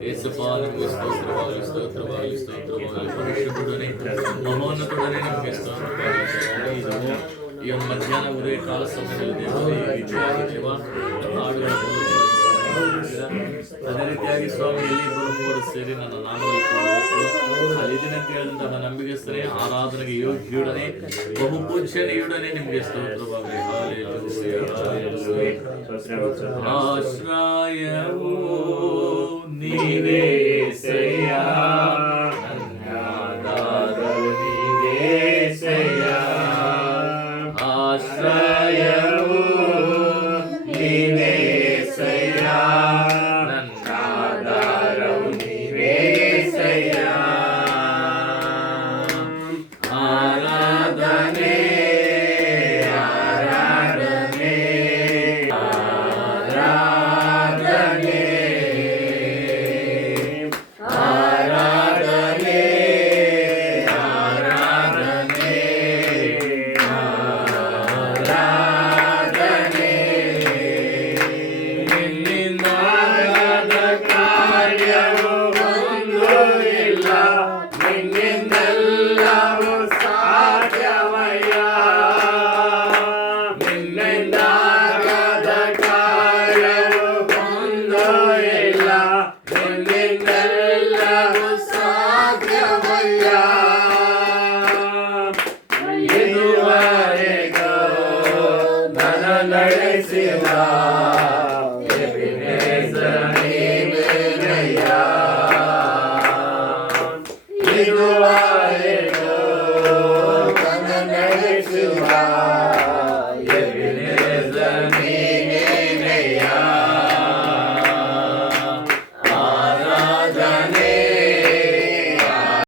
యేసప్పా నిಮಗೆ స్తోత్రవాలు స్తోత్రవాలు స్తోత్రవాలు పరిశుద్ధుడనే మహోన్నతుడనే నిಮಗೆ స్తోత్రవాలు ఈ మధ్యాహ్న ఉదయ కాల ಸಮಯದಲ್ಲಿ ದೇವ ಅದೇ ರೀತಿಯಾಗಿ ಸ್ವಾಮಿ ಎಲ್ಲಿಬ್ಬರು ಮೂವರು ಸೇರಿ ನನ್ನ ನಾಮದಲ್ಲಿ ಅಲ್ಲಿದಿನಂತ ಹೇಳಿದಂತಹ ನಂಬಿಕೆಸ್ತನೇ ಆರಾಧನೆಗೆ ಯೋಗ್ಯುಡನೆ ಬಹುಪೂಜ್ಯನೀಯುಡನೆ ನಿಮಗೆ ಸ್ತೋತ್ರವಾಗಲಿ. ಆಶ್ರಯವು ನೀವೇ యేసయ్య, ನನ್ನಾಧಾರವು ನೀವೇ యేసయ్య. ಆಶ್ರಯವು ನೀವೇ యేసయ్య, ನನ್ನಾಧಾರವು ನೀವೇ యేసయ్య. ಆರಾಧನೆ ಆರಾಧನೆ ಆರಾಧನೆ ಆರಾಧನೆ ಆರಾಧನೆ ಆರಾಧನೆ ನಿನ್ನಿಂದಾಗದ ಕಾರ್ಯವು ಒಂದು ಇಲ್ಲ, ನಿನ್ನಿಂದೆಲ್ಲವೂ ಸಾಧ್ಯವಯ್ಯ. ನಿನ್ನಿಂದಾಗದ ಕಾರ್ಯವು ಒಂದು ಇಲ್ಲ, ನಿನ್ನಿಂದೆಲ್ಲ